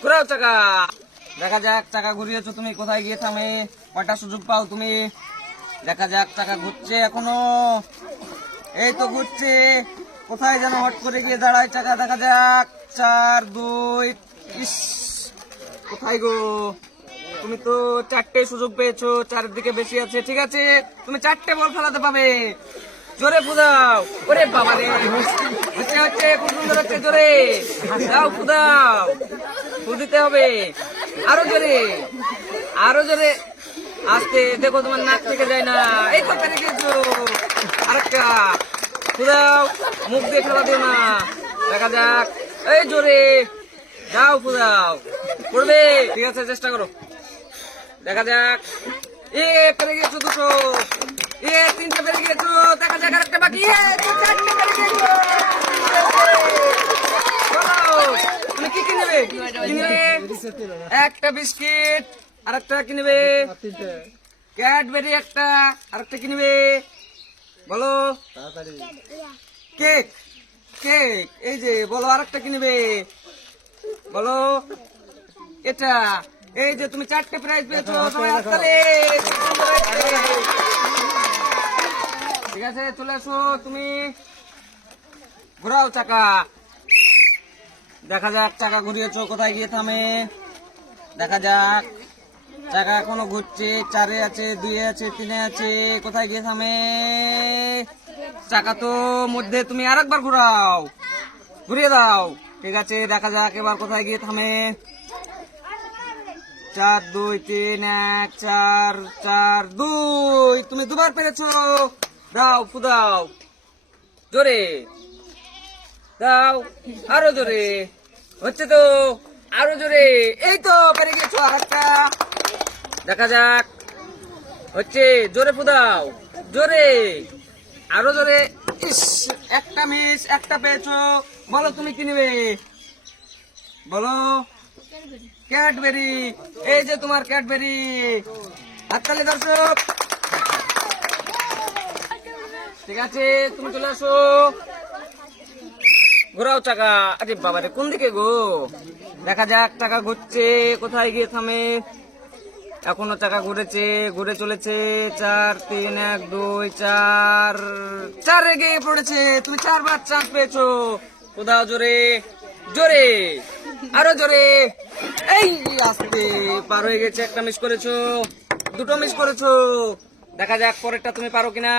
ঘুরাও চাকা। দেখা যাক চাকা ঘুরিয়েছো তুমি, কোথায় গিয়ে থামে, কয়টা সুযোগ পাও তুমি। দেখা যাক চাকা ঘুরছে এখনো, এই তো ঘুরছে, কোথায় যেন হট করে গিয়ে দাঁড়ায় চাকা। দেখা যাক 4 2। ইস, কোথায় গো? তুমি তো 4টে সুযোগ পেয়েছো, 4-এর দিকে বেশি আছে। ঠিক আছে, তুমি 4টে বল ফেলাতে পাবে। জোরে ফুদাও। ওরে বাবা রে, হচ্ছে হচ্ছে, খুব সুন্দর হচ্ছে। জোরে দাও, ফুদাও, ফু দিতে হবে। আরো জোরে, আরো জোরে, আস্তে। দেখো তোমার নাক থেকে যায় না। এই তো পেরে গেছো। আরেকটা ফুদাও, মুখ দিয়ে ফেলা দিও না। দেখা যাক, এই জোরে দাও, ফুদাও, করবে। ঠিক আছে, চেষ্টা করো। দেখা যাক, পেরে গেছো 200, 3টে পেরে গেছো। দেখা যাক আরেকটা বাকি, 4টে পেরে গেছো। তুমি কি কিনবে? একটা বিস্কিট, আরেকটা কিনবে ক্যাডবেরি, একটা আরেকটা কিনবে। বলো কেক, কেক, এই যে বলো আরেকটা কিনবে। বলো এটা, এই যে তুমি 4টে প্রাইজ পেয়েছো। সবাই হাততালি। ঠিক আছে, চলে আসো তুমি, ঘোরাও চাকা। দেখা যাক চাকা ঘুরিয়েছো, কোথায় গিয়ে থামে। দেখা যাক চাকা এখনো ঘুরছে, 4-এ আছে, 2-এ আছে, 3-এ আছে, কোথায় গিয়ে থামে। চাকা তো মধ্যে, তুমি আরেকবার ঘুরাও, ঘুরিয়ে দাও। ঠিক আছে, দেখা যাক এবার কোথায় গিয়ে থামে। 4 2 3 1 4 4 2। তুমি 2বার পেরেছো। দাও, ফুদাও, জোরে দাও, আরো জোরে, হচ্ছে তো, আরো জোরে। এই তো পেরে গেছো আরেকটা। দেখা যাক, হচ্ছে, জোরে ফুদাও, জোরে, আরো জোরে। ইস, একটা মিস, একটা পেয়েছো। বলো তুমি কি নিবে। বলো ক্যাডবেরি, এই যে তোমার ক্যাডবেরি। হাততালি দর্শক। ঠিক আছে, তুমি চলে আসো, ঘোরাও চাকা। আরে বাবা রে, কোন দিকে গো? দেখা যাক চাকা ঘুরছে, কোথায় গিয়ে থামে। এখনো চাকা ঘুরেছে, ঘুরে চলেছে। 4 3 1 2 4, 4-এ গিয়ে পড়েছে। তুমি 4বার চান্স পেয়েছো। কোথাও জোরে, জোরে, আরো জোরে। এই আস্তে, পার হয়ে গেছে। একটা মিস করেছো, 2টো মিস করেছো। দেখা যাক পরেরটা তুমি পারো কিনা।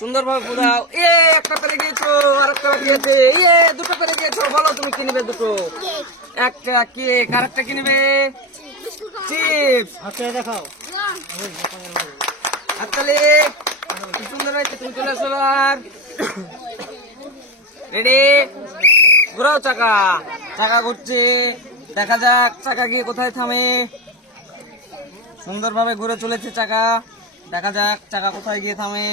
সুন্দরভাবে ফুদাও। একটা পেরে গিয়েছো, আরেকটা বাকি আছে। 2টো পেরে গিয়েছো। বলো তুমি কি নিবে। 2টো, একটা কেক, আরেকটা কি নিবে চিপস। দেখাও, হাততালি। কি সুন্দর হয়েছে। তুমি চলে আসো এবার। রেডি, ঘোরাও চাকা। চাকা ঘুরছে, দেখা যাক চাকা গিয়ে কোথায় থামে। সুন্দরভাবে ঘুরে চলেছে চাকা। দেখা যাক চাকা কোথায় গিয়ে থামে।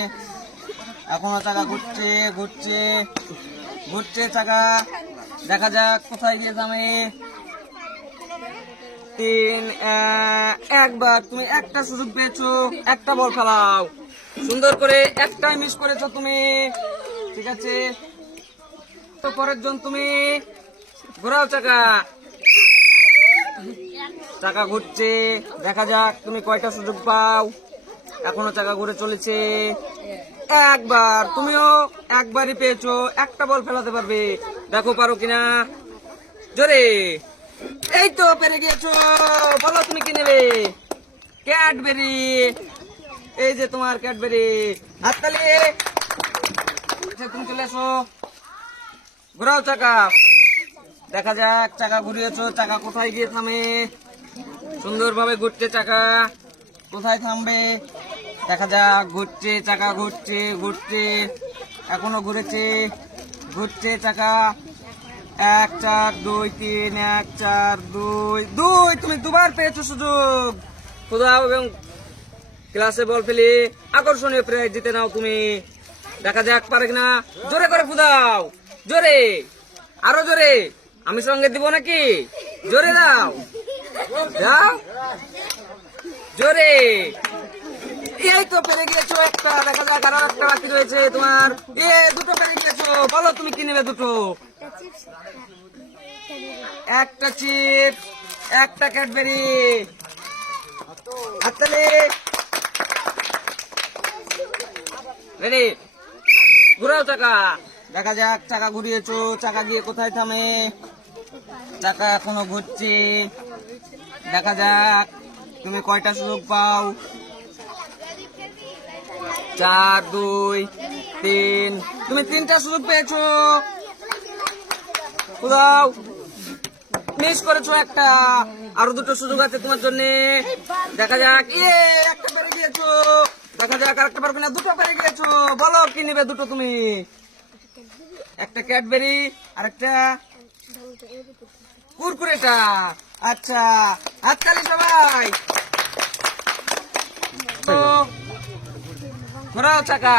এখনো চাকা ঘুরছে, ঘুরছে, ঘুরছে চাকা। দেখা যাক কোথায় গিয়ে থামে। 3 একবার, তুমি একটা সুযোগ পেয়েছো, একটা বল ফেলাও। সুন্দর করে, একটাই মিস করেছো তুমি। ঠিক আছে, তো পরের জন তুমি, ঘোরাও চাকা। চাকা ঘুরছে, দেখা যাক তুমি কয়টা সুযোগ পাও। এখনো চাকা ঘুরে চলেছে। একবার, তুমিও একবারই পেয়েছো, একটা বল ফেলাতে পারবে। দেখো পারো কিনা। জোরে, এই তো পেরে গিয়েছো। বলো তুমি কি নেবে। ক্যাডবেরি, এই যে তোমার ক্যাডবেরি। হাততালি। তুমি চলে আসো, ঘোরাও চাকা। দেখা যাক চাকা ঘুরিয়েছো, চাকা কোথায় গিয়ে থামে। সুন্দরভাবে ঘুরছে চাকা, কোথায় থামবে। দেখা যাক, ঘুরছে চাকা, ঘুরছে, ঘুরছে, এখনো ঘুরেছে, ঘুরছে চাকা। 1 4 2 3 1 4 2 2। তুমি 2বার পেয়েছো সুযোগ। ফুদাও এবং ক্লাসে বল ফেলে আকর্ষণীয় প্রাইজ জিতে নাও তুমি। দেখা যাক পারে কিনা। জোরে করে ফুদাও, জোরে, আরো জোরে। আমি সঙ্গে দিব নাকি। জোরে দাও, দাও, জোরে। এই তো পেরে গিয়েছো একটা। দেখা যাক আরো একটা বাকি রয়েছে তোমার। 2টো পেরে গিয়েছো। বলো তুমি কি নেবে। 2টো, একটা চিপস, একটা ক্যাডবেরি। হাততালি। রেডি, ঘুরাও চাকা। দেখা যাক চাকা ঘুরিয়েছো, চাকা গিয়ে কোথায় থামে। চাকা এখনো ঘুরছে। দেখা যাক তুমি কয়টা সুযোগ পাও। 4, 2, 3। তুমি 3টা সুযোগ পেয়েছো। কোথাও মিস করেছো একটা। আরো 2টো সুযোগ আছে তোমার জন্য। দেখা যাক, একটা পেরে গিয়েছো। দেখা যাক আরেকটা পারবে না, 2টো পেরে গিয়েছো। বলো কি নিবে 2টো তুমি? একটা ক্যাডবেরি আর একটা কুরকুরেটা। আচ্ছা, হাততালি সবাই। ঘোরাও চাকা।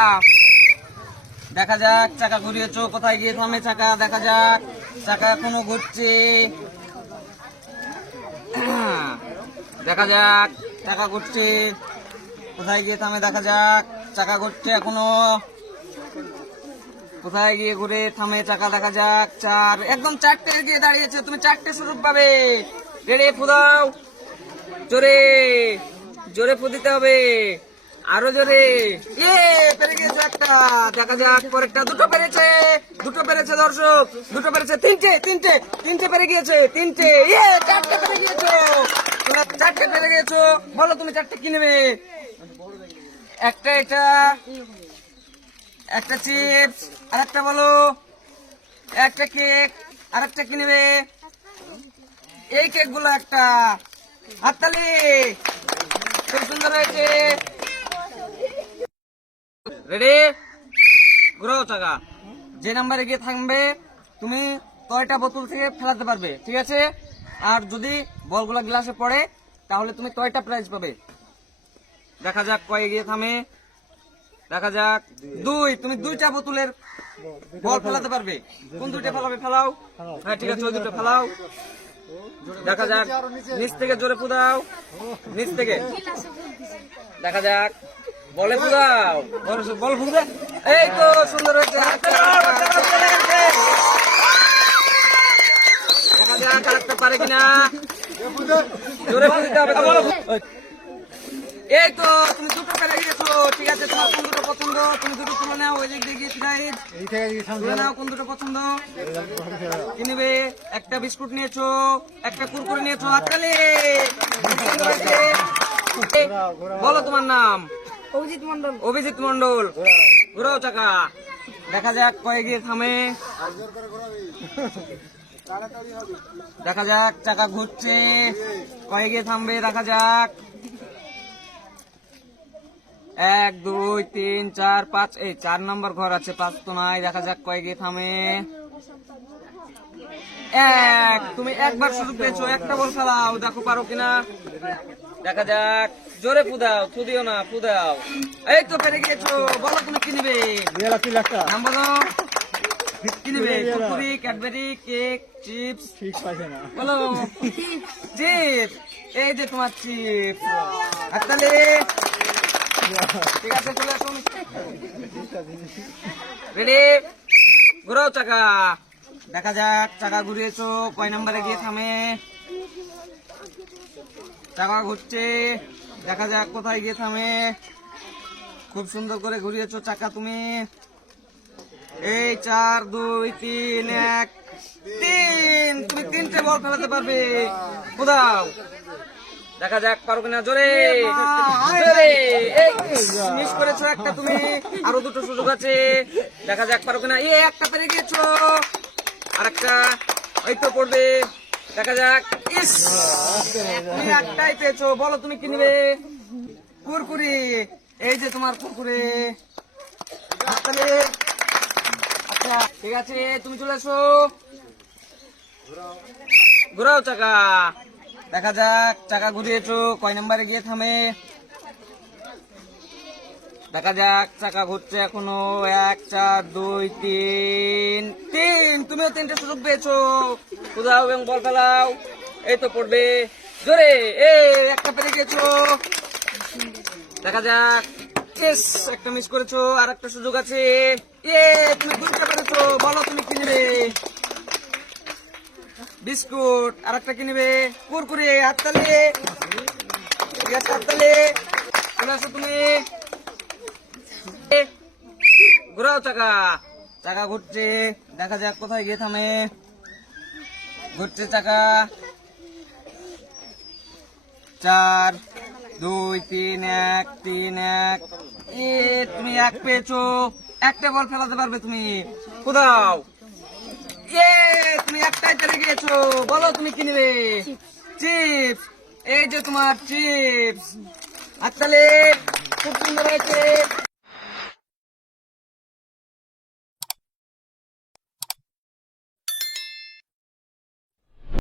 দেখা যাক চাকা ঘুরিয়েছো, কোথায় গিয়ে থামে চাকা। দেখা যাক চাকা এখনো ঘুরছে। দেখা যাক চাকা ঘুরছে, কোথায় গিয়ে থামে। দেখা যাক চাকা ঘুরছে এখনো, কোথায় গিয়ে ঘুরে থামে চাকা। দেখা যাক 4, একদম 4টে গিয়ে দাঁড়িয়েছে। তুমি 4টে সুযোগ পাবে। রেডি, ফুদাও। জোরে জোরে ফুদিতে হবে, আরো জোরে। পেরে গিয়েছে একটা। দেখা যাক পরেরটা। 2টো পেরেছে, 2টো পেরেছে দর্শক, 2টো পেরেছে। 3টে পেরে গিয়েছে। 3টে, 4টে পেরে গিয়েছো। তোমরা 4টে পেরে গিয়েছো। বলো তুমি 4টে কি নেবে? একটা এটা, একটা চিপস, আর একটা বলো, একটা কেক, আর একটা কি নেবে? এই কেক গুলো একটা। হাততালি। খুব সুন্দর হয়েছে। রেডি, ঘুরাও চাকা। যে নাম্বারে গিয়ে থাকবে তুমি কয়টা বোতল থেকে ফেলাতে পারবে, ঠিক আছে? আর যদি বলগুলা গ্লাসে পড়ে তাহলে তুমি কয়টা প্রাইজ পাবে। দেখা যাক কয়ে গিয়ে থামে। দেখা যাক 2, তুমি 2টা বোতলের বল ফেলাতে পারবে। কোন 2টা ফেলাবে? ফেলাও। হ্যাঁ ঠিক আছে, ওই 2টা ফেলাও। দেখা যাক, নিচ থেকে জোরে ফুদাও, নিচ থেকে। দেখা যাক, বলে ফুদাও, বল ফুদা। এই তো সুন্দর হয়েছে। দেখা যাক আরেকটা পারে কিনা। জোরে ফুদিতে হবে তো। এই তো তুমি 2টো পেরে গিয়েছো, ঠিক আছে। তোমার কোন 2টো পছন্দ? তুমি 2টো তুলে নাও, ওই দিক দিয়ে তুলে নাও। কোন 2টো পছন্দ কি নিবে? একটা বিস্কুট নিয়েছো, একটা কুরকুরে নিয়েছো। হাততালি। বলো তোমার নাম? অভিজিৎ মন্ডল। ঘুরাও চাকা। দেখা যাক কয়ে গিয়ে থামে। দেখা যাক চাকা ঘুরছে, কয়ে গিয়ে থামবে। দেখা যাক 1, 2, 3, 4, 5। এই 4 নম্বর ঘর আছে, 5 তো নাই। দেখা যাক কয়ে গিয়ে থামে। 1, তুমি একবার সুযোগ পেয়েছো। একটা বল ফেলাও, দেখো পারো কিনা। দেখা যাক, জোরে ফুদাও, ফুদিও না, ফুদাও। এই তো পেরে গিয়েছো। বলো তুমি কি নিবে? নাম বলো, কি নিবে? কুরকুরি, ক্যাডবেরি, কেক, চিপস? বলো। চিপস। এই যে তোমার চিপস। হাততালি। ঠিক আছে, চলে আসুন। রেডি, ঘুরাও চাকা। দেখা যাক চাকা ঘুরিয়েছো, কয় নাম্বারে গিয়ে থামে। চাকা ঘুরছে, দেখা যাক কোথায় গিয়ে থামে। খুব সুন্দর করে ঘুরিয়েছো চাকা তুমি। এই 4, 2, 3, 1, 3। তুমি 3টে বল ফেলাতে পারবে। কোথাও দেখা যাক পারো কিনা। জোরে জোরে। মিস করেছো একটা তুমি, আরো 2টো সুযোগ আছে। দেখা যাক পারো কিনা। একটা পেরে গিয়েছো, আরেকটা এই তো পড়বে। দেখা যাক। তুমি একটাই পেয়েছো। বলো তুমি কি নিবে? কুরকুরি। এই যে তোমার কুরকুরে। আচ্ছা ঠিক আছে, তুমি চলে আসো। ঘুরাও চাকা। দেখা যাক চাকা ঘুরিয়েছো, কয় নাম্বারে গিয়ে থামে। দেখা যাক চাকা ঘুরছে এখনো। 1, 4, 2, 3। তুমিও 3টে সুযোগ পেয়েছো। কোথাও এবং বল ফেলাও। এই তো পড়বে। জোরে। একটা পেরে গিয়েছো। দেখা যাক। একটা মিস করেছো, আর একটা সুযোগ আছে। তুমি 2টা পেরেছো। বলো তুমি কি নেবে? বিস্কুট। আর একটা কি নিবে? কুরকুরে। হাততালি। ঠিক আছে, হাততালি। চলে আসো তুমি। ঘুরাও চাকা। চাকা ঘুরছে, দেখা যাক কোথায় গিয়ে থামে। ঘুরছে চাকা। 4 2 3 1 3 1। তুমি 1 পেয়েছো। একটা বল ফেলাতে পারবে তুমি। কোথাও তুমি একটাই চলে গিয়েছো। বলো তুমি কি নিবে? চিপস। এই যে তোমার চিপস। হাততালি। খুব সুন্দর হয়েছে।